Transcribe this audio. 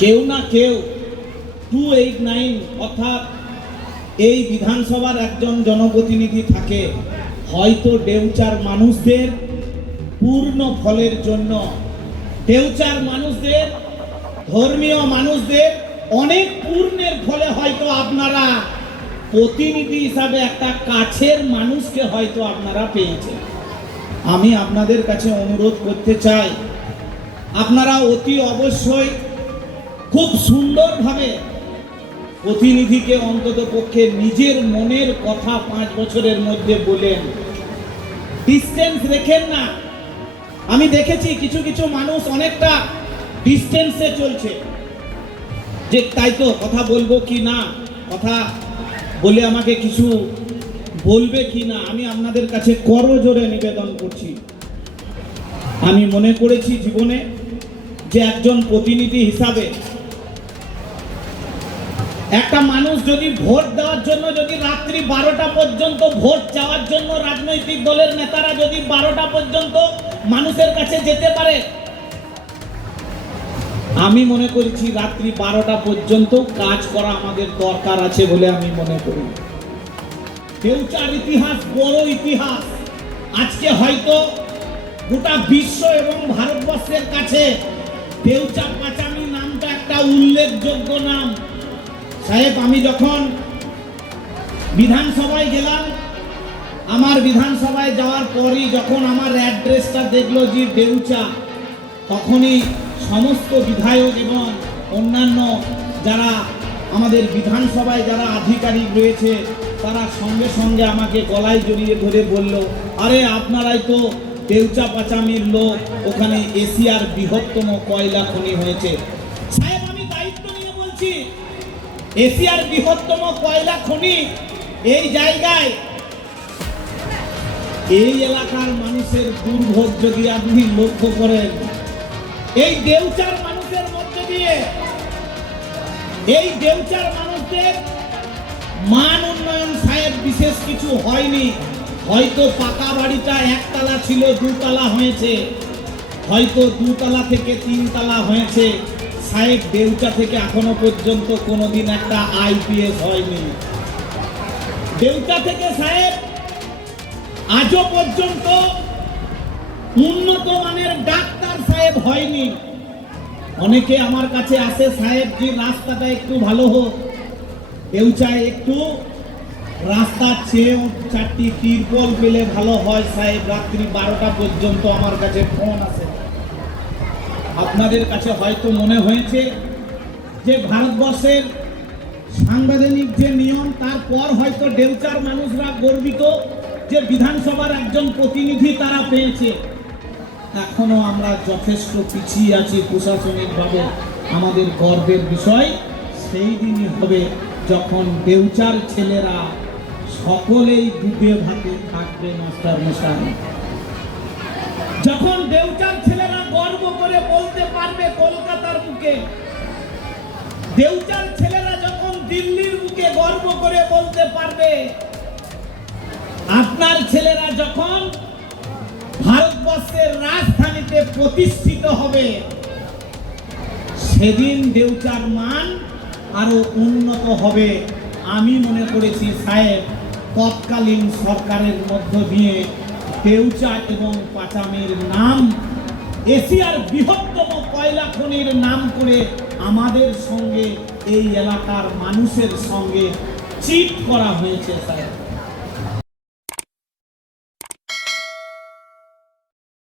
কেউ না কেউ 289 অর্থাৎ এই বিধানসভার একজন জনপ্রতিনিধি থাকে, হয়তো দেউচার মানুষদের পূর্ণ ফলের জন্য, দেউচার মানুষদের, ধর্মীয় মানুষদের অনেক পূর্ণের ফলে হয়তো আপনারা প্রতিনিধি হিসাবে একটা কাছের মানুষকে হয়তো আপনারা পেয়েছেন। আমি আপনাদের কাছে অনুরোধ করতে চাই, আপনারা অতি অবশ্যই খুব সুন্দরভাবে প্রতিনিধিকে অন্তত পক্ষে নিজের মনের কথা 5 বছরের মধ্যে বলেন, ডিস্টেন্স রেখেন না। আমি দেখেছি কিছু কিছু মানুষ অনেকটা ডিস্টেন্সে চলছে, যে তাই তো কথা বলবো কি না, কথা বলে আমাকে কিছু বলবে কি না। আমি আপনাদের কাছে করজোড়ে নিবেদন করছি, আমি মনে করেছি জীবনে যে একজন প্রতিনিধি হিসাবে একটা মানুষ যদি ভোট দেওয়ার জন্য, যদি রাত্রি 12টা পর্যন্ত ভোট চাওয়ার জন্য রাজনৈতিক দলের নেতারা যদি 12টা পর্যন্ত মানুষের কাছে যেতে পারে, আমি মনে করছি রাত্রি 12টা পর্যন্ত কাজ করা আমাদের দরকার আছে বলে আমি মনে করি। দেউচার ইতিহাস বড় ইতিহাস। আজকে হয়তো গোটা বিশ্ব এবং ভারতবর্ষের কাছে দেউচা পাচামি নামটা একটা উল্লেখযোগ্য নাম। সাহেব, আমি যখন বিধানসভায় গেলাম, আমার বিধানসভায় যাওয়ার পরই যখন আমার অ্যাড্রেসটা দেখলো যে দেউচা, তখনই সমস্ত বিধায়ক এবং অন্যান্য যারা আমাদের বিধানসভায় যারা আধিকারিক রয়েছে, তারা সঙ্গে সঙ্গে আমাকে গলায় জড়িয়ে ধরে বলল, আরে আপনারাই তো দেউচা পাচামির লোক, ওখানে এশিয়ার বৃহত্তম কয়লা খনি হয়েছে। সাহেব, আমি দায়িত্ব নিয়ে বলছি, এশিয়ার বৃহত্তম কয়লা খনি এই জায়গায়, এই এলাকার মানুষের দুর্ভোগ যদি আপনি লক্ষ্য করেন, এই দেউচার মানুষের মধ্যে দিয়ে, এই দেউচার মানুষদের মান উন্নয়ন সাহেব বিশেষ কিছু হয়নি। হয়তো পাকা বাড়িটা 1 তলা ছিল 2 তলা হয়েছে, হয়তো 2 তলা থেকে 3 তলা হয়েছে। সাহেব, দেউচা থেকে এখনো পর্যন্ত কোনোদিন একটা আইপিএস হয়নি। দেউচা থেকে সাহেব আজও পর্যন্ত উন্নত মানের ডাক্তার সাহেব হয়নি। অনেকে আমার কাছে আসে, সাহেব যে রাস্তাটা একটু ভালো হোক, দেউচায় একটু রাস্তার চেয়ে 4টি তিরপল পেলে ভালো হয় সাহেব। রাত্রি 12টা পর্যন্ত আমার কাছে ফোন আসে। আপনাদের কাছে হয়তো মনে হয়েছে যে ভারতবর্ষের সাংবিধানিক যে নিয়ম, তারপর হয়তো দেউচার মানুষরা গর্বিত যে বিধানসভার একজন প্রতিনিধি তারা পেয়েছে। এখনো আমরা যথেষ্ট পিছিয়ে আছি প্রশাসনিকভাবে। আমাদের গর্বের বিষয় সেই দিনই হবে যখন দেউচার ছেলেরা সকলেই দুধে ভাতে থাকবে মাস্টার মশাই। যখন দেউচার ছেলেরা গর্ব করে বলতে পারবে কলকাতার বুকে, দেউচার ছেলেরা যখন দিল্লির বুকে গর্ব করে বলতে পারবে, আপনার ছেলেরা যখন ভারতবর্ষের রাজধানীতে প্রতিষ্ঠিত হবে, সেদিন দেউচার মান আরো উন্নত হবে। আমি মনে করেছি সাহেব, তৎকালীন সরকারের মধ্য দিয়ে দেউচা এবং পাচামির নাম এশিয়ার বৃহত্তম কয়লা খনির নাম করে আমাদের সঙ্গে, এই এলাকার মানুষের সঙ্গে চিট করা হয়েছে সাহেব।